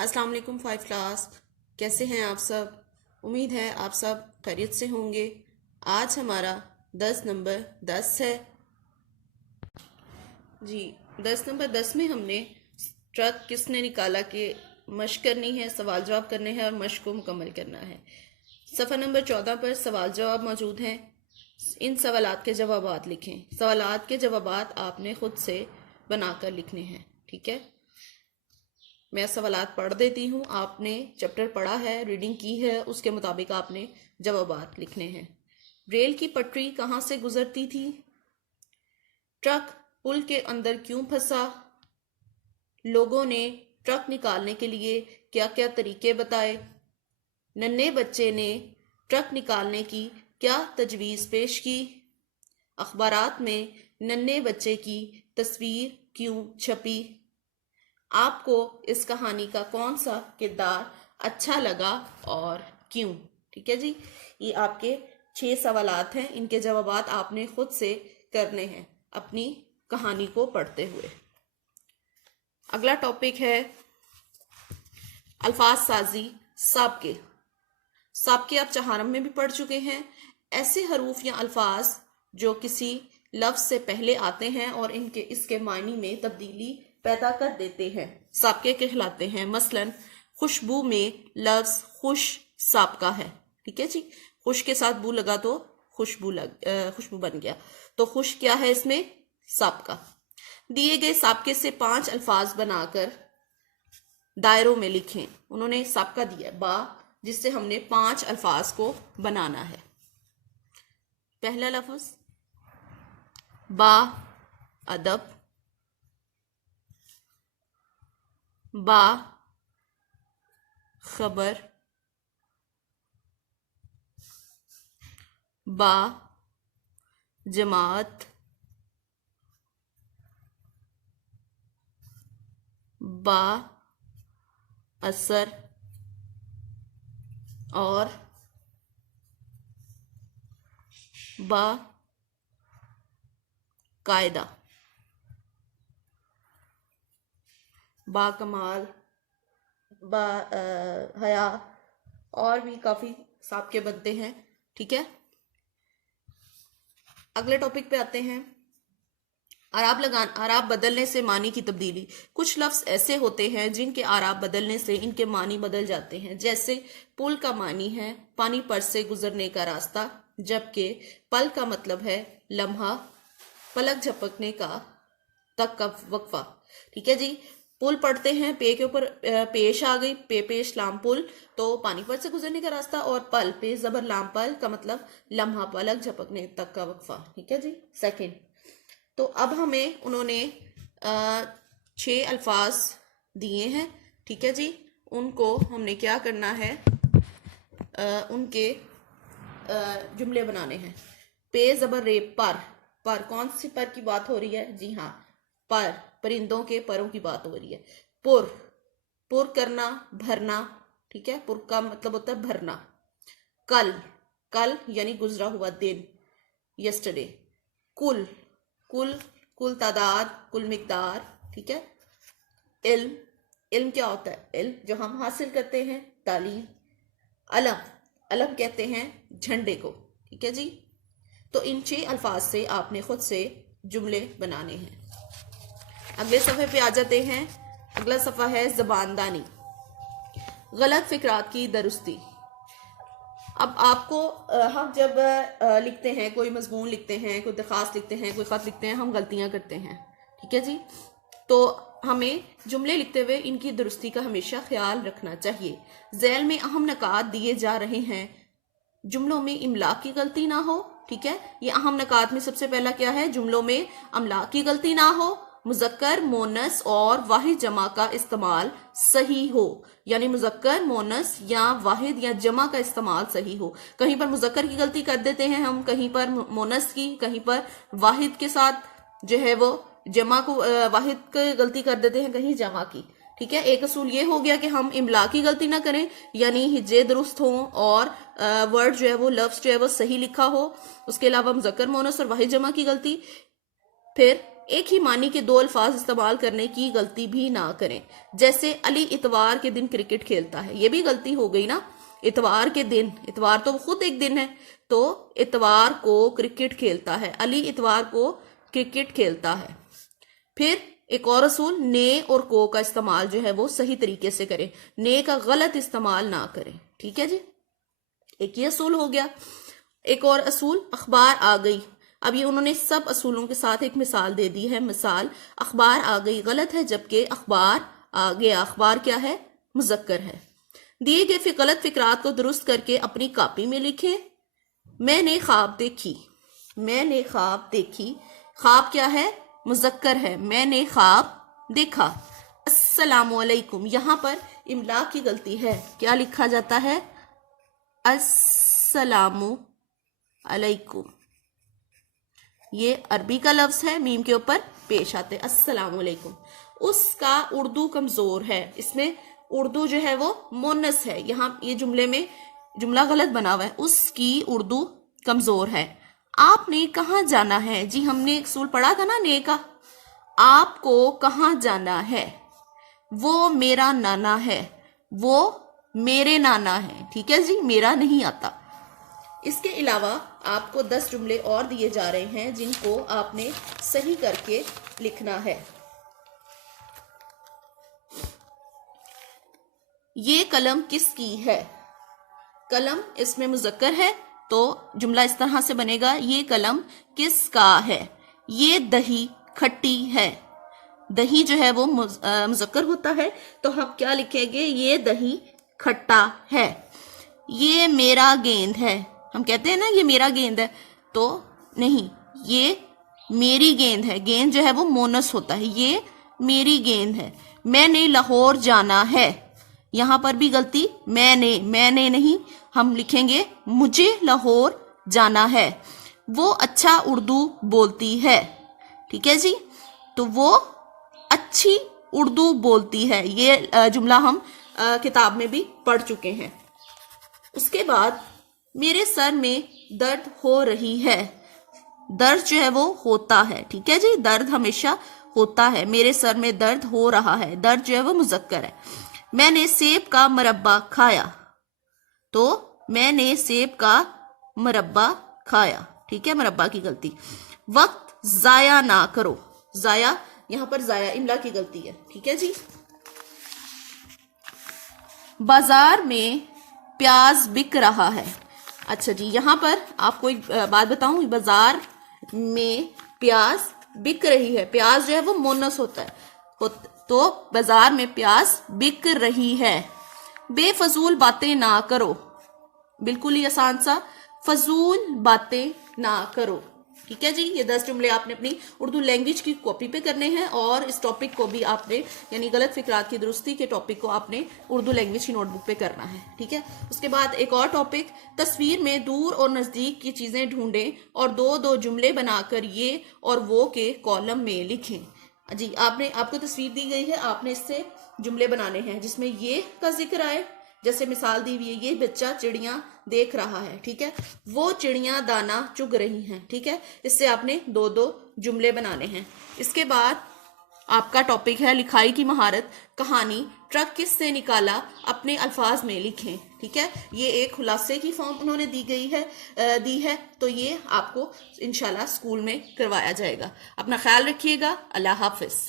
अस्सलाम वालेकुम five class. कैसे हैं आप सब? उम्मीद है आप सब खैरियत से होंगे। आज हमारा 10 नंबर 10 है जी। 10 नंबर 10 में हमने ट्रक किसने निकाला के मशक करनी है, सवाल जवाब करने हैं और मशक को मुकम्मल करना है। सफ़ा नंबर 14 पर सवाल जवाब मौजूद हैं। इन सवालात के जवाबात लिखें। सवालात के जवाबात आपने खुद से बनाकर लिखने हैं, ठीक है। मैं सवालात पढ़ देती हूँ, आपने चैप्टर पढ़ा है, रीडिंग की है, उसके मुताबिक आपने जवाबात लिखने हैं। रेल की पटरी कहाँ से गुजरती थी? ट्रक पुल के अंदर क्यों फंसा? लोगों ने ट्रक निकालने के लिए क्या क्या तरीके बताए? नन्हे बच्चे ने ट्रक निकालने की क्या तजवीज़ पेश की? अखबारात में नन्हे बच्चे की तस्वीर क्यों छपी? आपको इस कहानी का कौन सा किरदार अच्छा लगा और क्यों? ठीक है जी, ये आपके 6 सवालात हैं। इनके जवाबात आपने खुद से करने हैं अपनी कहानी को पढ़ते हुए। अगला टॉपिक है अल्फाज साजी। साबके। साबके आप चहारम में भी पढ़ चुके हैं। ऐसे हरूफ या अल्फाज जो किसी लफ्ज से पहले आते हैं और इनके इसके मायने में तब्दीली पैदा कर देते हैं, साबके कहलाते हैं। मसलन खुशबू में लफ्ज खुश साबका है, ठीक है जी। खुश के साथ बू लगा तो खुशबू बन गया, तो खुश क्या है इसमें? साबका। दिए गए साबके से 5 अल्फाज बनाकर दायरों में लिखें। उन्होंने साबका दिया बा, जिससे हमने 5 अल्फाज को बनाना है। पहला लफ्ज बा अदब, बा खबर, बा जमात, बा असर और बा कायदा। बा कमाल, बा हया और भी काफी साबके बनते हैं, ठीक है। अगले टॉपिक पे आते हैं। आराब बदलने से मानी की तब्दीली। कुछ लफ्ज ऐसे होते हैं जिनके आराब बदलने से इनके मानी बदल जाते हैं। जैसे पुल का मानी है पानी पर से गुजरने का रास्ता, जबकि पल का मतलब है लम्हा, पलक झपकने का तक का वक्फा, ठीक है जी। पुल पढ़ते हैं, पे के ऊपर पेश आ गई, पे पेश लाम पुल, तो पानी पर से गुजरने का रास्ता, और पल पे जबर लाम पल का मतलब लम्हा, पलक झपकने तक का वक्फा, ठीक है जी। सेकंड, तो अब हमें उन्होंने 6 अल्फाज दिए हैं, ठीक है जी। उनको हमने क्या करना है, उनके जुमले बनाने हैं। पे जबर रे पर कौन सी पर की बात हो रही है? जी हाँ, पर परिंदों के परों की बात हो रही है। पुर करना, भरना, ठीक है। पुर का मतलब होता है भरना। कल यानी गुजरा हुआ दिन, यस्टरडे। कुल कुल तादाद, कुल मिकदार, ठीक है। इल्म क्या होता है? इल्म जो हम हासिल करते हैं, तालीम। अलम कहते हैं झंडे को, ठीक है जी। तो इन 6 अल्फाज से आपने खुद से जुमले बनाने हैं। अगले सफ़े पे आ जाते हैं। अगला सफ़ा है ज़बानदानी, गलत फिक्रात की दुरुस्ती। अब आपको हम जब लिखते हैं, कोई मजमून लिखते हैं, कोई दरख्वास्त लिखते हैं, कोई ख़त लिखते हैं, हम गलतियां करते हैं, ठीक है जी। तो हमें जुमले लिखते हुए इनकी दुरुस्ती का हमेशा ख्याल रखना चाहिए। झैल में अहम नकात दिए जा रहे हैं। जुमलों में इमला की गलती ना हो, ठीक है। ये अहम नकात में सबसे पहला क्या है? जुमलों में अमला की गलती ना हो, मुजक्कर मोनस और वाहिद जमा का इस्तेमाल सही हो, यानी मुजक्कर मोनस या वाहिद या जमा का इस्तेमाल सही हो। कहीं पर मुजक्कर की गलती कर देते हैं हम, कहीं पर मोनस की, कहीं पर वाहिद के साथ जो है वो जमा को वाहिद की गलती कर देते हैं, कहीं जमा की, ठीक है। एक असूल ये हो गया कि हम इमला की गलती ना करें, यानी हिज्जे दुरुस्त हो और वर्ड जो है वो लफ्ज जो है वो सही लिखा हो। उसके अलावा मुजक्कर मोनस और वाहिद जमा की गलती। फिर एक ही मानी के दो अल्फाज इस्तेमाल करने की गलती भी ना करें। जैसे अली इतवार के दिन क्रिकेट खेलता है, ये भी गलती हो गई ना। इतवार के दिन, इतवार तो खुद एक दिन है, तो इतवार को क्रिकेट खेलता है, अली इतवार को क्रिकेट खेलता है। फिर एक और असूल, ने और को का इस्तेमाल जो है वो सही तरीके से करें, ने का गलत इस्तेमाल ना करें। ठीक है जी, एक ये असूल हो गया। एक और असूल, अखबार आ गई। अब ये उन्होंने सब असूलों के साथ एक मिसाल दे दी है। मिसाल, अखबार आ गई गलत है, जबकि अखबार आ गया, अखबार क्या है, मुज़क्कर है। दिए गए गलत फिक्रात को दुरुस्त करके अपनी कॉपी में लिखें। मैंने ख्वाब देखी, मैंने ख्वाब देखी, ख्वाब क्या है, मुज़क्कर है, मैंने ख्वाब देखा। अस्सलामुअलैकुम, यहां पर इमला की गलती है, क्या लिखा जाता है, अस्सलामु अलैकुम। ये अरबी का लफ्ज है, मीम के ऊपर पेश आते अस्सलामुअलैकुम। उसका उर्दू कमजोर है, इसमें उर्दू जो है वो मोनस है, यहाँ ये जुमले में जुमला गलत बना हुआ है, उसकी उर्दू कमजोर है। आपने कहाँ जाना है, जी हमने एक सूल पढ़ा था ना ने का, आपको कहाँ जाना है, वो मेरा नाना है, वो मेरे नाना है। ठीक है जी, मेरा नहीं आता। इसके अलावा आपको 10 जुमले और दिए जा रहे हैं जिनको आपने सही करके लिखना है। ये कलम किसकी है, कलम इसमें मुज़क्कर है, तो जुमला इस तरह से बनेगा, ये कलम किसका है। ये दही खट्टी है, दही जो है वो मुज़क्कर होता है, तो हम क्या लिखेंगे, ये दही खट्टा है। ये मेरा गेंद है, हम कहते हैं ना ये मेरा गेंद है, तो नहीं, ये मेरी गेंद है, गेंद जो है वो मोनस होता है, ये मेरी गेंद है। मैंने लाहौर जाना है, यहां पर भी गलती, मैंने नहीं, हम लिखेंगे मुझे लाहौर जाना है। वो अच्छा उर्दू बोलती है। ठीक है जी, तो वो अच्छी उर्दू बोलती है, ये जुमला हम किताब में भी पढ़ चुके हैं। उसके बाद, मेरे सर में दर्द हो रही है, दर्द जो है वो होता है। ठीक है जी, दर्द हमेशा होता है, मेरे सर में दर्द हो रहा है, दर्द जो है वो मुज़क्कर है। मैंने सेब का मुरब्बा खाया, तो मैंने सेब का मुरब्बा खाया। ठीक है, मुरब्बा की गलती। वक्त जाया ना करो, जाया, यहां पर जाया इमला की गलती है। ठीक है जी। बाजार में प्याज बिक रहा है। अच्छा जी, यहां पर आपको एक बात बताऊं, बाजार में प्याज बिक रही है, प्याज जो है वो मोनस होता है, तो बाजार में प्याज बिक रही है। बेफजूल बातें ना करो, बिल्कुल ही आसान सा, फजूल बातें ना करो। ठीक है जी, ये 10 जुमले आपने अपनी उर्दू लैंग्वेज की कॉपी पे करने हैं, और इस टॉपिक को भी आपने, यानी गलत फिक्रात की दुरुस्ती के टॉपिक को आपने उर्दू लैंग्वेज की नोटबुक पे करना है। ठीक है, उसके बाद एक और टॉपिक, तस्वीर में दूर और नजदीक की चीजें ढूंढें और 2-2 जुमले बनाकर ये और वो के कॉलम में लिखें। जी, आपको तस्वीर दी गई है, आपने इससे जुमले बनाने हैं जिसमें ये का जिक्र आए, जैसे मिसाल दी हुई है, ये बच्चा चिड़ियां देख रहा है। ठीक है, वो चिड़ियां दाना चुग रही हैं। ठीक है, इससे आपने 2-2 जुमले बनाने हैं। इसके बाद आपका टॉपिक है लिखाई की महारत, कहानी ट्रक किससे निकाला, अपने अल्फाज में लिखें। ठीक है, ये एक खुलासे की फॉर्म उन्होंने दी है, तो ये आपको इंशाल्लाह स्कूल में करवाया जाएगा। अपना ख्याल रखिएगा, अल्लाह हाफिज।